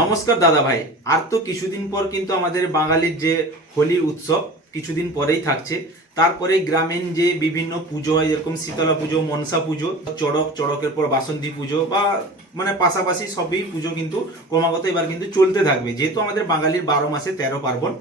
নমস্কার দাদা ভাই। আর তো কিছুদিন পর কিন্তু আমাদের বাঙালির যে হোলি উৎসব কিছুদিন পরেই থাকছে। তারপরে গ্রামীণ যে বিভিন্ন পুজো হয়, যেরকম শীতলা পুজো, মনসা পুজো, চড়কের পর বাসন্তী পুজো বা মানে পাশাপাশি সবই পুজো কিন্তু ক্রমাগত এবার কিন্তু চলতে থাকবে, যেহেতু আমাদের বাঙালির 12 মাসে 13 পার্বণ।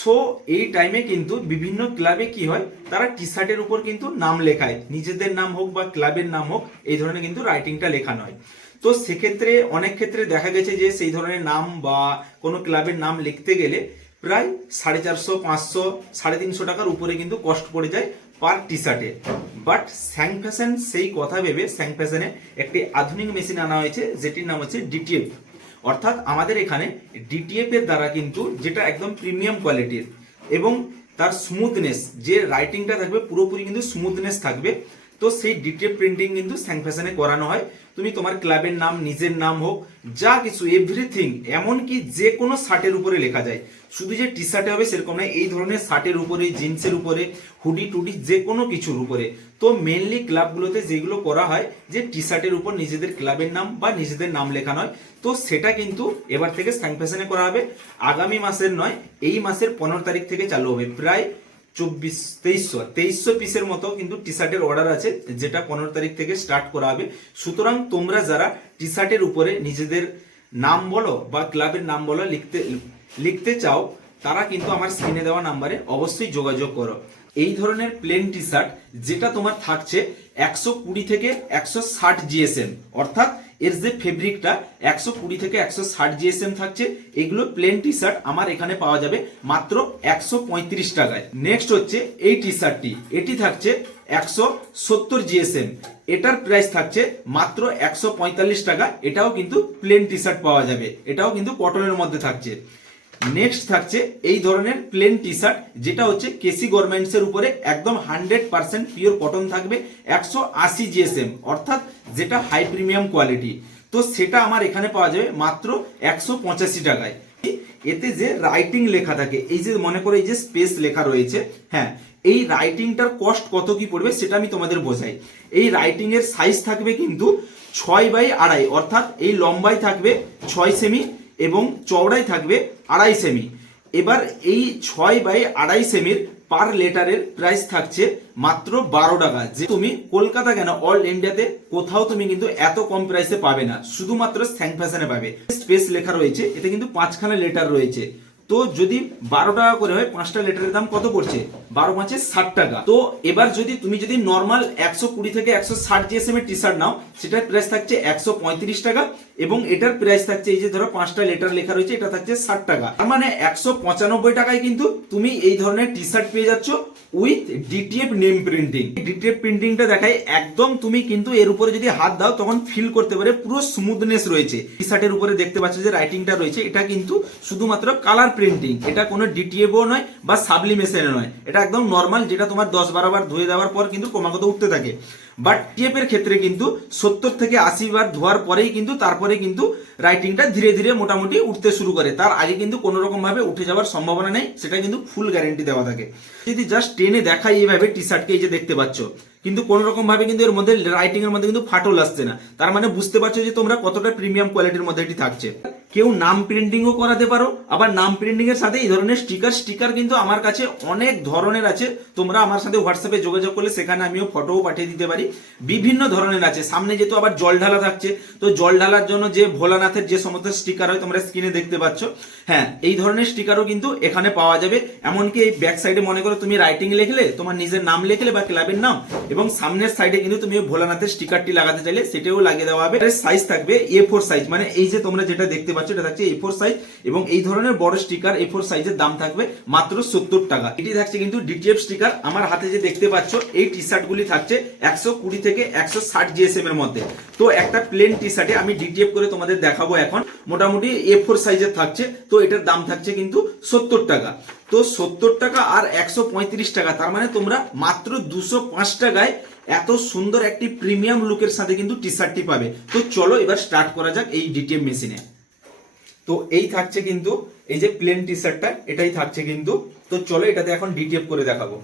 সো এই টাইমে কিন্তু বিভিন্ন ক্লাবে কি হয়, তারা টি শার্টের উপর কিন্তু নাম লেখায়, নিজেদের নাম হোক বা ক্লাবের নাম হোক, এই ধরনের কিন্তু রাইটিংটা লেখানো হয়। তো সেক্ষেত্রে অনেক ক্ষেত্রে দেখা গেছে যে সেই ধরনের নাম বা কোনো ক্লাবের নাম লিখতে গেলে প্রায় 450, 500, 350 টাকার উপরে কিন্তু কস্ট পড়ে যায় পার টি শার্টে। বাট স্যাং ফ্যাশন সেই কথা ভেবে স্যাং ফ্যাশনে একটি আধুনিক মেশিন আনা হয়েছে, যেটির নাম হচ্ছে ডিটিএফ। অর্থাৎ আমাদের এখানে ডিটিএফ এর দ্বারা কিন্তু, যেটা একদম প্রিমিয়াম কোয়ালিটির এবং তার স্মুথনেস, যে রাইটিংটা থাকবে পুরোপুরি কিন্তু স্মুথনেস থাকবে। তো সেই ডিটিএফ প্রিন্টিং কিন্তু স্যাং ফ্যাশনে করানো হয়। তুমি তোমার ক্লাবের নাম, নিজের নাম হোক, যা কিছু এভরিথিং, এমনকি যে কোনো শার্টের উপরে লেখা যায়। শুধু যে টি শার্টে হবে সেরকম নয়, এই ধরনের শার্টের উপরে, জিন্সের উপরে, হুডি টুডি, যে কোনো কিছুর উপরে। তো মেনলি ক্লাবগুলোতে যেগুলো করা হয়, যে টি শার্টের উপর নিজেদের ক্লাবের নাম বা নিজেদের নাম লেখানো হয়, তো সেটা কিন্তু এবার থেকে স্যাং ফ্যাশনে করা হবে। আগামী মাসের নয়, এই মাসের 15 তারিখ থেকে চালু হবে। প্রায় 2300 পিসের মতো কিন্তু টি শার্টের অর্ডার আছে, যেটা 15 তারিখ থেকে স্টার্ট করা হবে। সুতরাং তোমরা যারা টি শার্টের উপরে নিজেদের নাম বলো বা ক্লাবের নাম বলো লিখতে চাও, তারা কিন্তু আমার স্ক্রিনে দেওয়া নাম্বারে অবশ্যই যোগাযোগ করো। এই ধরনের প্লেন টি শার্ট যেটা তোমার থাকছে 120 থেকে 160 জিএসএম, অর্থাৎ এর যে ফেব্রিকটা 120 থেকে 160 জিএসএম থাকছে, এগুলো প্লেন টি শার্ট আমার এখানে পাওয়া যাবে মাত্র 135 টাকায়। নেক্সট হচ্ছে এই টি শার্টটি, এটি থাকছে 170 জিএসএম, এটার প্রাইস থাকছে মাত্র 145 টাকা। এটাও কিন্তু প্লেন টি শার্ট পাওয়া যাবে, এটাও কিন্তু কটনের মধ্যে থাকছে। নেক্সট থাকছে এই ধরনের প্লেন টি শার্ট, যেটা হচ্ছে কেসি গার্মেন্টস এর উপরে একদম 100% পিওর কটন থাকবে, 180 জিএসএম, অর্থাৎ যেটা হাই প্রিমিয়াম কোয়ালিটি। তো সেটা আমার এখানে পাওয়া যাবে মাত্র 185 টাকায়। এতে যে রাইটিং লেখা থাকে, এই যে মনে করো এই যে স্পেস লেখা রয়েছে, হ্যাঁ, এই রাইটিংটার কস্ট কত কি পড়বে সেটা আমি তোমাদের বোঝাই। এই রাইটিং এর সাইজ থাকবে কিন্তু 6x2.5, অর্থাৎ এই লম্বাই থাকবে 6 সেমি এবং চওড়াই থাকবে 2.5 সেমি। এবার এই 6x2.5 সেমির পার লেটারের প্রাইস থাকছে মাত্র 12 টাকা। যে তুমি কলকাতা কেন, অল ইন্ডিয়াতে কোথাও তুমি কিন্তু এত কম প্রাইসে পাবে না, শুধুমাত্র স্যাং ফ্যাশনে পাবে। স্পেস লেখা রয়েছে, এতে কিন্তু 5খানা লেটার রয়েছে। তো যদি 12 টাকা করে হয়, 5টা লেটারের দাম কত পড়ছে? 12×5 = 60 টাকা। তো এবার তুমি যদি নর্মাল 120 থেকে 160 জিএসএম এর টি শার্ট নাও, সেটার প্রাইস থাকছে 135 টাকা এবং এটার প্রাইস থাকছে, এই যে ধরো 5টা লেটার লেখা রয়েছে, এটা থাকছে 60 টাকা। তার মানে 195 টাকায় কিন্তু তুমি এই ধরনের টি শার্ট পেয়ে যাচ্ছ with DTF name printing. DTF প্রিন্টিংটা দেখাই, একদম তুমি কিন্তু এর উপরে যদি হাত দাও তখন ফিল করতে পারে পুরো স্মুথনেস রয়েছে। টি শার্টের উপরে দেখতে পাচ্ছ যে রাইটিংটা রয়েছে, এটা কিন্তু শুধুমাত্র কালার প্রিন্টিং, এটা কোনো ডিটিএফও নয় বা সাবলিমেশনও নয়, এটা একদম নর্মাল, যেটা তোমার 10-12 বার ধুয়ে দেওয়ার পর কিন্তু ক্রমাগত উঠতে থাকে। বাট টিএফ এর ক্ষেত্রে কিন্তু 70 থেকে 80 বার ধোয়ার পরেই কিন্তু তারপরে কিন্তু রাইটিংটা ধীরে ধীরে মোটামুটি উঠতে শুরু করে, তার আগে কিন্তু কোনো রকম ভাবে উঠে যাওয়ার সম্ভাবনা নেই, সেটা কিন্তু ফুল গ্যারান্টি দেওয়া থাকে। যদি জাস্ট টেনে দেখাই এইভাবে টি শার্টকে, এই যে দেখতে পাচ্ছ, কিন্তু কোন রকম ভাবে কিন্তু এর মধ্যে রাইটিং এর মধ্যে কিন্তু ফাটল আসছে না, তার মানে বুঝতে পারছো যে তোমরা কতটা প্রিমিয়াম কোয়ালিটির মধ্যে এটি থাকছে। কেউ নাম প্রিন্টিংও করাতে পারো, আবার নাম প্রিন্টিং এর সাথে এই ধরনের স্টিকার কিন্তু আমার কাছে অনেক ধরনের আছে। তোমরা আমার সাথে হোয়াটসঅ্যাপে যোগাযোগ করলে সেখানে আমিও ফটোও পাঠিয়ে দিতে পারি। বিভিন্ন ধরনের আছে। সামনে যেহেতু আবার জল ঢালা থাকছে, তো জল ঢালার জন্য যে ভোলানাথের যে সমস্ত স্টিকার হয় তোমরা স্ক্রিনে দেখতে পাচ্ছ, হ্যাঁ, এই ধরনের স্টিকারও কিন্তু এখানে পাওয়া যাবে। এমনকি এই ব্যাক সাইডে মনে করো তুমি রাইটিং লিখলে, তোমার নিজের নাম লিখলে বা ক্লাবের নাম, এবং সামনের সাইডে কিন্তু তুমি ভোলানাথের স্টিকারটি লাগাতে চাইলে সেটাও লাগিয়ে দেওয়া হবে। সাইজ থাকবে A4 সাইজ, মানে এই যে তোমরা যেটা দেখতে পাচ্ছ এটা থাকছে A4 সাইজ, এবং এই ধরনের বড় স্টিকার A4 সাইজের দাম থাকবে মাত্র 70 টাকা। এটি থাকছে কিন্তু ডিটিএফ স্টিকার। আমার হাতে যে দেখতে পাচ্ছ এই টি শার্ট গুলি থাকছে 120 থেকে 160 জিএসএম এর মধ্যে। তো একটা প্লেন টি শার্টে আমি ডিটিএফ করে তোমাদের দেখাবো এখন, মোটামুটি A4 সাইজের থাকছে। তো এটার দাম থাকছে কিন্তু 70 টাকা। তো 70 টাকা আর 135 টাকা, তার মানে তোমরা মাত্র 205 টাকায় এত সুন্দর একটি প্রিমিয়াম লুকের সাথে কিন্তু টি শার্টটি পাবে। তো চলো এবার স্টার্ট করা যাক এই ডিটিএফ মেশিনে। তো এই থাকছে কিন্তু এই যে প্লেন টি শার্টটা, এটাই থাকছে কিন্তু। তো চলো এটাতে এখন ডিটিএফ করে দেখাবো।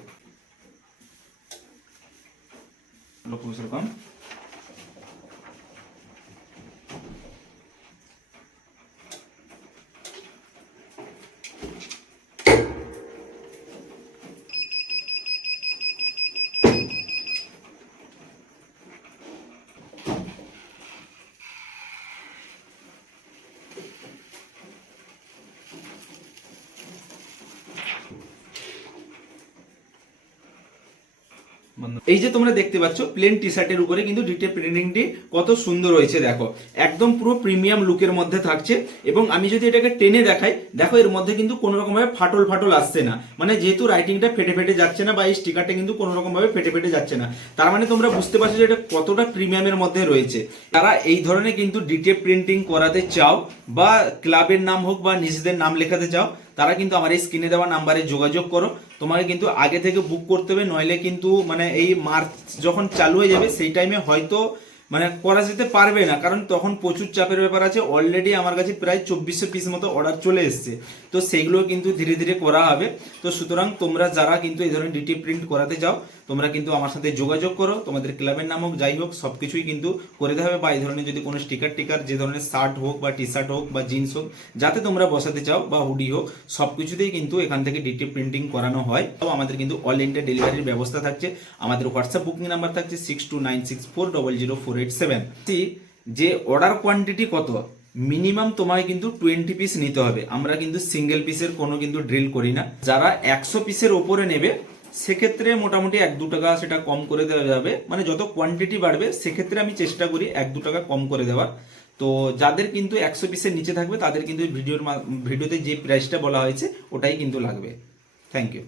এই যে তোমরা দেখতে পাচ্ছ প্লেন টি শার্টের উপরে কিন্তু ডিটেল প্রিন্টিংটি কত সুন্দর হয়েছে, দেখো একদম পুরো প্রিমিয়াম লুকের মধ্যে থাকছে। এবং আমি যদি এটাকে টেনে দেখাই, দেখো এর মধ্যে কিন্তু কোনো রকম ভাবে ফাটল ফাটল আসছে না, মানে যেহেতু রাইটিংটা ফেটে ফেটে যাচ্ছে না বা এই স্টিকারটা কিন্তু কোনো রকম ভাবে ফেটে ফেটে যাচ্ছে না, তার মানে তোমরা বুঝতে পারছো যে এটা কতটা প্রিমিয়ামের মধ্যে রয়েছে। তারা এই ধরনের কিন্তু ডিটেল প্রিন্টিং করাতে চাও বা ক্লাবের নাম হোক বা নিজেদের নাম লেখাতে চাও, তারা কিন্তু আমার এই স্ক্রিনে দেওয়া নাম্বারে যোগাযোগ করো। তোমাকে কিন্তু আগে থেকে বুক করতে হবে, নইলে কিন্তু মানে এই মার্চ যখন চালু হয়ে যাবে সেই টাইমে হয়তো মানে করা যেতে পারবে না, কারণ তখন প্রচুর চাপের ব্যাপার আছে। অলরেডি আমার কাছে প্রায় 2400 পিস মতো অর্ডার চলে এসছে, তো সেইগুলো কিন্তু ধীরে ধীরে করা হবে। তো সুতরাং তোমরা যারা কিন্তু এই ধরনের ডিটি প্রিন্ট করাতে চাও, তোমরা কিন্তু আমার সাথে যোগাযোগ করো। তোমাদের ক্লাবের নাম হোক যাই হোক সবকিছুই কিন্তু করে দেওয়া হবে। বা এই ধরনের যদি কোনো স্টিকার টিকার যে ধরনের শার্ট হোক বা টি শার্ট হোক বা জিন্স হোক যাতে তোমরা বসাতে চাও বা হুডি হোক, সবকিছুতেই কিন্তু এখান থেকে ডিটি প্রিন্টিং করানো হয়। তো আমাদের কিন্তু অল ইন্ডিয়া ডেলিভারির ব্যবস্থা থাকছে। আমাদের হোয়াটসঅ্যাপ বুকিং নাম্বার থাকছে 6296400487। যে অর্ডার কোয়ান্টিটি কত, মিনিমাম তোমায় কিন্তু 20 পিস নিতে হবে। আমরা কিন্তু সিঙ্গেল পিসের কোনো কিন্তু ড্রিল করি না। যারা 100 পিসের ওপরে নেবে সেক্ষেত্রে মোটামুটি 1-2 টাকা সেটা কম করে দেওয়া যাবে, মানে যত কোয়ান্টিটি বাড়বে সেক্ষেত্রে আমি চেষ্টা করি 1-2 টাকা কম করে দেওয়ার। তো যাদের কিন্তু 100 পিসের নিচে থাকবে তাদের কিন্তু ভিডিওতে যে প্রাইসটা বলা হয়েছে ওটাই কিন্তু লাগবে। Thank you.